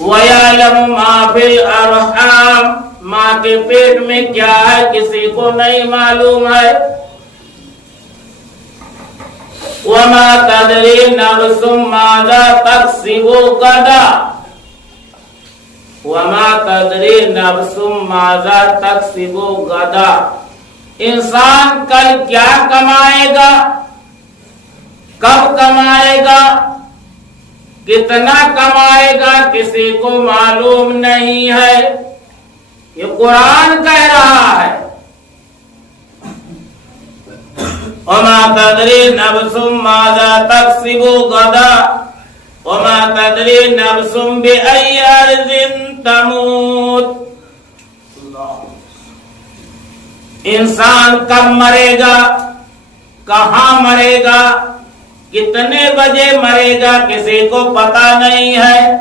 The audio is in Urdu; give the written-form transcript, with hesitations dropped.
وَيَعْلَمُ مَا فِي الْأَرْحَامِ، ماں کے پیٹ میں کیا ہے کسی کو نہیں معلوم ہے. وَمَا تَدْرِي نَفْسٌ مَاذَا تَكْسِبُ غَدًا، وَمَا تَدْرِي نَفْسٌ مَاذَا تَكْسِبُ غَدًا. انسان کل کیا کمائے گا، کب کمائے گا، کتنا کمائے گا، کسی کو معلوم نہیں ہے. یہ قرآن کہہ رہا ہے. وَمَا تَدْرِي نَفْسٌ مَاذَا تَكْسِبُ غَدًا وَمَا تَدْرِي نَفْسٌ بِأَيِّ أَرْضٍ تَمُوتُ. انسان کب مرے گا، کہاں مرے گا، کتنے بجے مرے گا، کسی کو پتہ نہیں ہے.